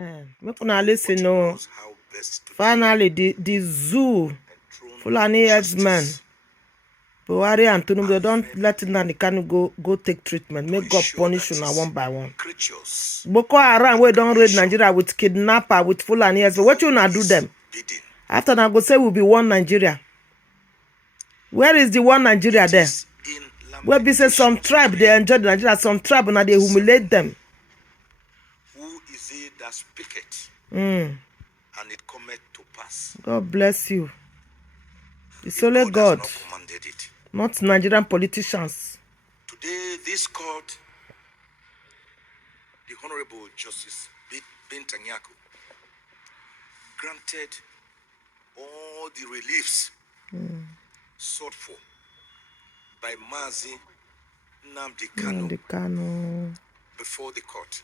Make una listen, no. Finally, the zoo, Fulani herdsmen, Buhari and Tinubu, they don't let Nnamdi Kanu go take treatment. Make God punish una one by one. Boko Haram, we don't raid Nigeria with kidnapper, with Fulani herdsmen. What you not do them? After now, go say we'll be one Nigeria. Where is the one Nigeria there? Where be say some tribe they enjoy the Nigeria, some tribe now they humiliate them. Who is it that speaketh? And it cometh to pass. God bless you. It's only God, not commanded it. not Nigerian politicians. Today, this court, the Honorable Justice Nyako, granted all the reliefs sought for by Mazi Nnamdi Kanu before the court.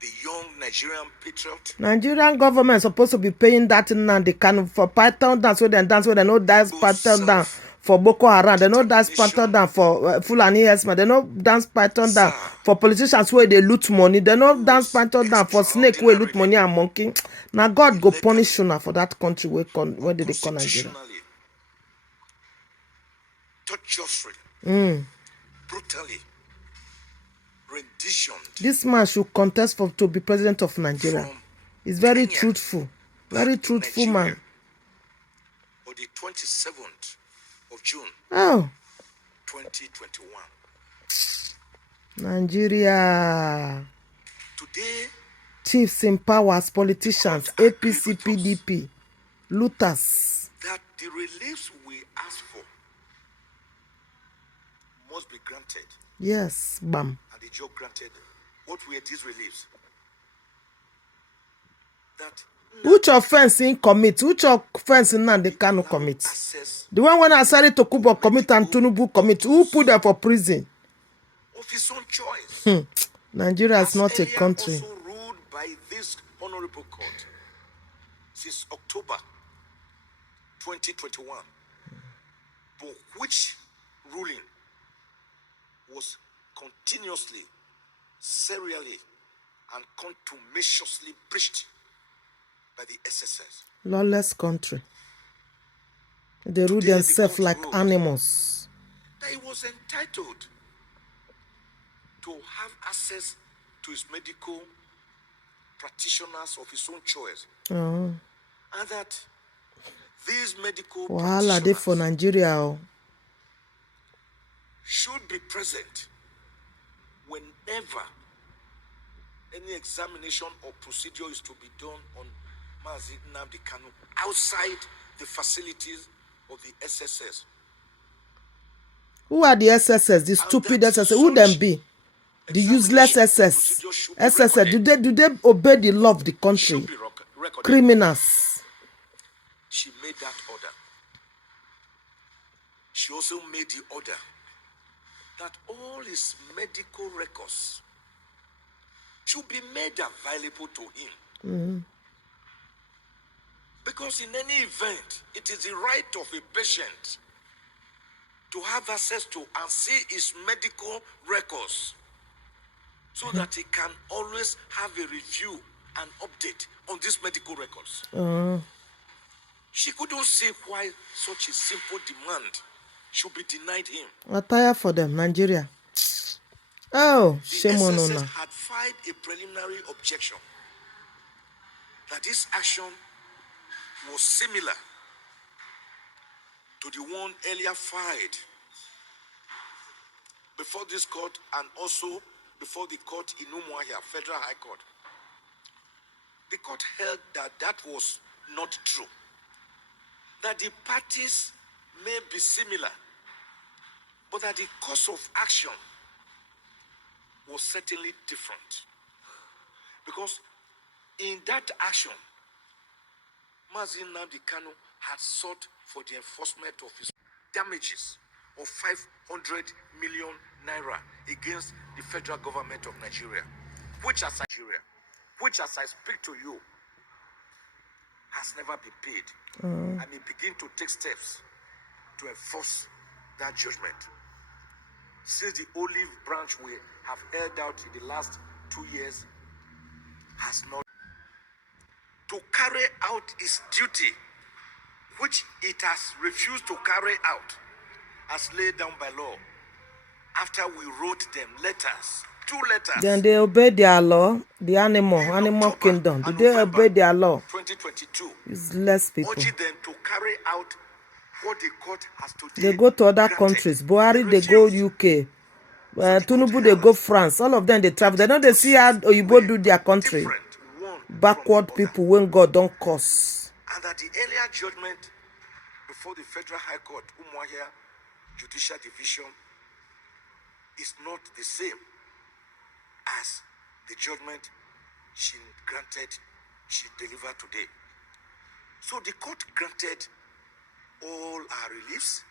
The young Nigerian patriot. Nigerian government is supposed to be paying that Nnamdi Kanu for Python dance where they dance where they know dance Python dance for Boko Haram. They know dance Python dance for Fulani herdsmen. They know dance Python dance for politicians where they loot money. They know dance Python dance for snake where loot money and monkey. Now God go punish you now for that country where did they call Nigeria? Torturously, brutally, renditioned. This man should contest to be president of Nigeria. He's very truthful. Very truthful man. On the 27th of June, 2021. Nigeria. Today, chiefs in powers, politicians, APC, PDP, looters. That the reliefs we ask for must be granted. Yes, bam. And the judge granted. What were these reliefs? That which offense in commit? Which offense in Nnamdi Kanu commit? The one when Asari Tokubo commit and Tinubu commit. Who put them for prison? Of his own choice. Nigeria is not a country. Also ruled by this honorable court since October 2021, but which ruling was continuously, serially, and contumaciously breached by the SSS. Lawless country. They rule themselves like animals. That he was entitled to have access to his medical practitioners of his own choice. And that these medical practitioners for Nigeria should be present whenever any examination or procedure is to be done on Mazi Nnamdi Kanu outside the facilities of the SSS. Who are the SSS? The stupid SSS? Who them be? The useless SS. SSS. Do they obey the law of the country? Criminals. She made that order. She also made the order that all his medical records should be made available to him. Because in any event, it is the right of a patient to have access to and see his medical records so that he can always have a review and update on these medical records. She couldn't see why such a simple demand should be denied him. I tire for them, Nigeria. Oh, shame on SSS had filed a preliminary objection that this action was similar to the one earlier filed before this court and also before the court in Umuahia, Federal High Court. The court held that that was not true, that the parties may be similar, but that the course of action was certainly different. Because in that action, Mazi Nnamdi Kanu had sought for the enforcement of his damages of 500 million naira against the federal government of Nigeria, which as I speak to you, has never been paid. And may begin to take steps to enforce that judgment. Since the olive branch we have held out in the last 2 years has not to carry out its duty, which it has refused to carry out as laid down by law. After we wrote them letters, 2 letters. Then they obey their law, the animal kingdom. Do they obey their law? 2022. Useless people. Urging them to carry out what the court has today. They go to other granted. countries. Buhari, they go UK. Tinubu, they go France. All of them, they travel. They know they see how Oyibo do their country. Backward people when God don't curse. And that the earlier judgment before the Federal High Court, Umuahia Judicial Division, is not the same as the judgment she delivered today. So the court granted all our reliefs.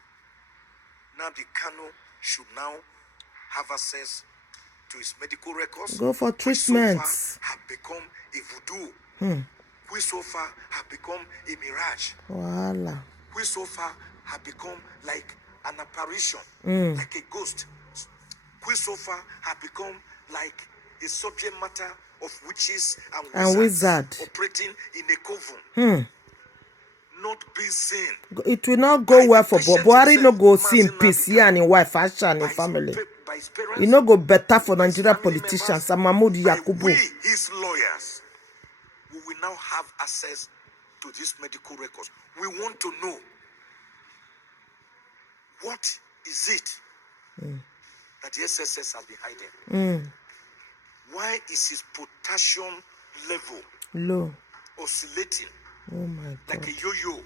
Nnamdi Kanu should now have access to his medical records. Go for treatments. Which so far have become a voodoo. Which so far have become a mirage. Voila. Which so far have become like an apparition, like a ghost. Which so far have become like a subject matter of witches and wizards operating in a coven. Not being seen. It will not go well for Buhari. No go see in peace here and in wife, and in family. It no go better for Nigerian politicians and Mahmoud Yakubu. We, his lawyers, we will now have access to these medical records. We want to know what is it that the SSS has been hiding. Why is his potassium level low, oscillating like God. A yo-yo?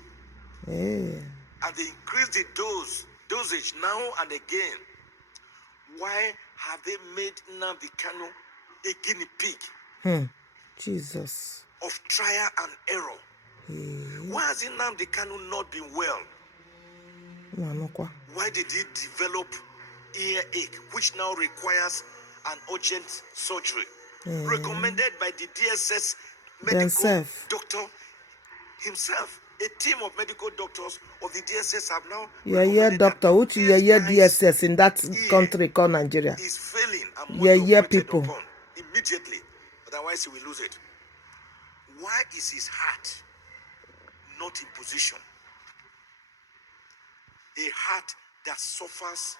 And they increase the dosage now and again. Why have they made Nnamdi Kanu a guinea pig? Jesus. Of trial and error. Why has Nnamdi Kanu not been well? Why did he develop earache, which now requires an urgent surgery? Recommended by the DSS medical doctor himself. A team of medical doctors of the DSS have now doctor, which DSS in that country called Nigeria. Is failing and people upon immediately. Otherwise he will lose it. Why is his heart not in position? A heart that suffers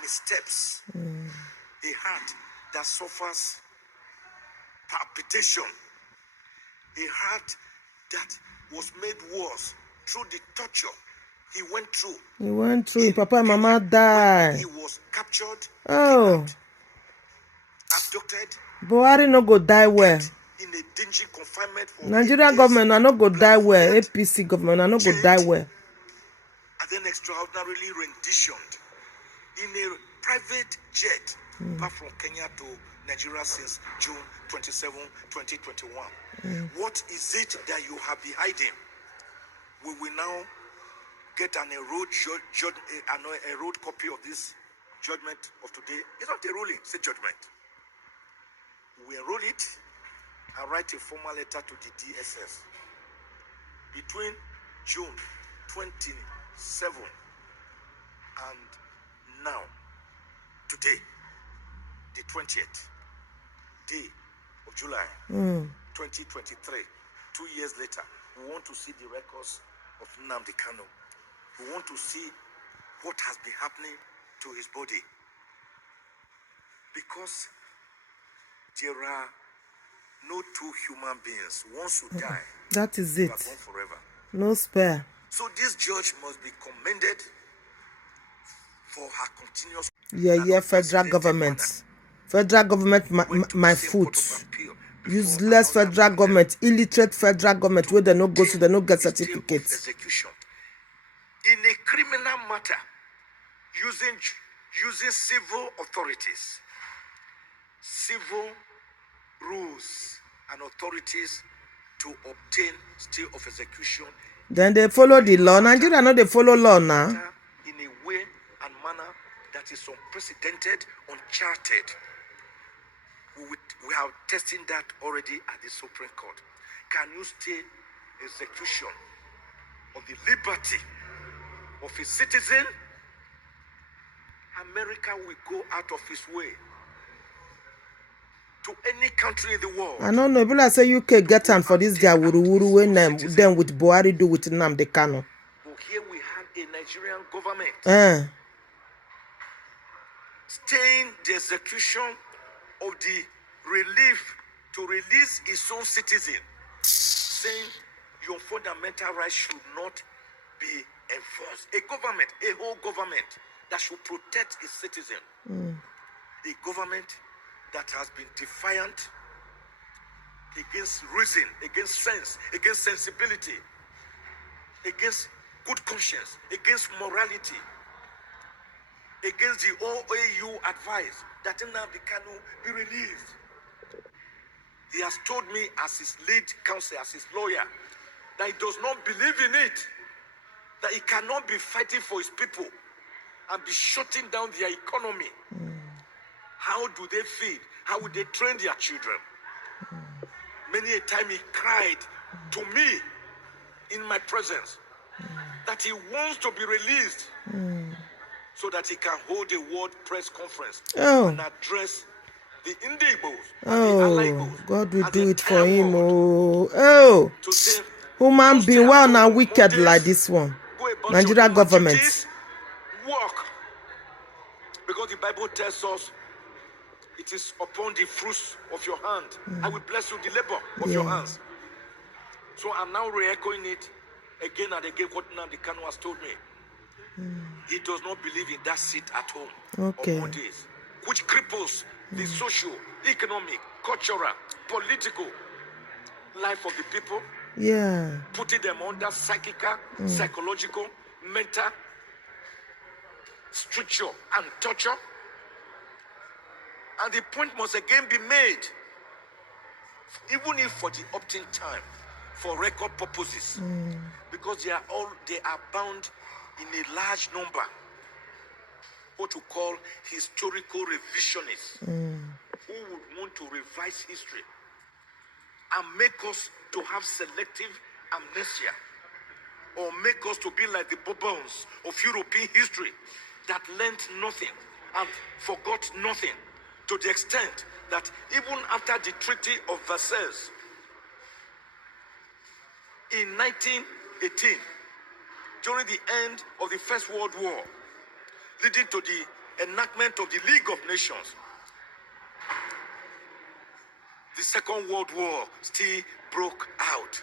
missteps. A heart that suffers palpitation. A heart that was made worse through the torture he went through. Papa and Mama died. He was captured, kidnapped, abducted. Buhari no go die well. In a dingy confinement for Nigerian government no go die well. APC government no go die well. And then extraordinarily renditioned in a private jet back from Kenya to Nigeria since June 27, 2021. What is it that you have been hiding? We will now get an enrolled copy of this judgment of today. It's not a ruling, it's a judgment. We enroll it and write a formal letter to the DSS. Between June 27 and now, today, the 20th day of July 2023, 2 years later, we want to see the records of Nnamdi Kanu. We want to see what has been happening to his body. Because there are no two human beings. Once you die, that is you it. are gone forever. No spare. So this judge must be commended for her continuous... federal government. Federal government, my foot. Useless federal government, illiterate federal government, where they no go to, they no get certificates. Execution in a criminal matter using civil authorities, civil rules and authorities to obtain stay of execution. Then they follow the law. Nigeria no they follow law now. In a way and manner that is unprecedented, uncharted. We have tested that already at the Supreme Court. Can you stay execution of the liberty of a citizen? America will go out of its way to any country in the world. I don't know. People are say UK get on for this their wuru when them with Buhari do with Nnamdi Kanu. But here we have a Nigerian government staying the execution of the relief to release its own citizen, saying your fundamental rights should not be enforced. A government, a whole government that should protect its citizen. A government that has been defiant against reason, against sense, against sensibility, against good conscience, against morality, against the OAU advice that Nnamdi Kanu be released. He has told me as his lead counsel, as his lawyer, that he does not believe in it, that he cannot be fighting for his people and be shutting down their economy. How do they feed? How will they train their children? Many a time he cried to me in my presence that he wants to be released so that he can hold a world press conference and address the Indigbos and the Alaigos. God will do it for him. Human being, well now wicked like this one. Nigeria government. Work. Because the Bible tells us it is upon the fruits of your hand. I will bless you the labor of your hands. So I'm now re-echoing it again and again what Nnamdi Kanu has told me. He does not believe in that seat at home of Mondays, which cripples the social, economic, cultural, political life of the people. Putting them under psychical, psychological, mental stricture and torture. And the point must again be made, even if for the opting time, for record purposes, because they are bound in a large number, what we call historical revisionists, who would want to revise history and make us to have selective amnesia, or make us to be like the Bourbons of European history that learned nothing and forgot nothing, to the extent that even after the Treaty of Versailles in 1918, during the end of the First World War, leading to the enactment of the League of Nations, the Second World War still broke out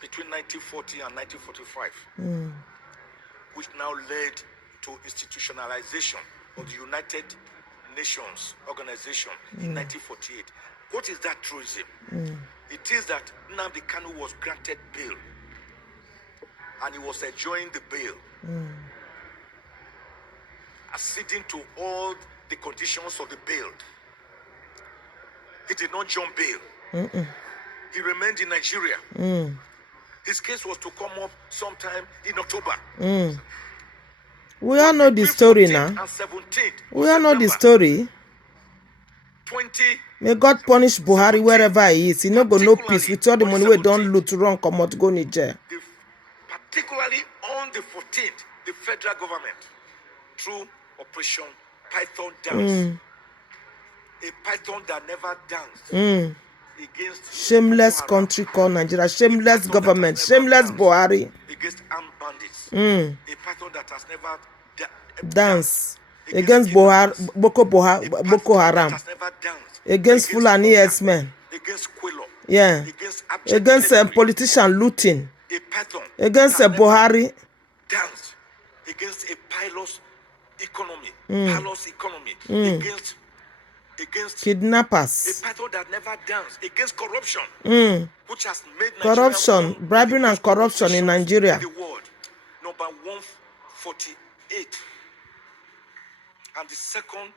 between 1940 and 1945, which now led to institutionalization of the United Nations Organization in 1948. What is that truism? It is that Nnamdi Kanu was granted bail and he was enjoying the bail, acceding to all the conditions of the bail. He did not jump bail. He remained in Nigeria. His case was to come up sometime in October. We all know the story now. We all know the story. 20. May God punish Buhari wherever he is. He no go no peace with all the money we don't loot wrong come out go Niger. Particularly on the 14th, the federal government, through Operation Python Dance, a python that never danced against shameless country called Nigeria, shameless government, shameless Buhari, against armed bandits, a python that has never dance against Boko Haram, against Fulani S-men, against Quilo, against politician looting, against Buhari, dance against a pilot's economy, against kidnappers, a python that never danced, against corruption, which has made corruption, bribing and corruption in Nigeria. In the world, number 148, and the second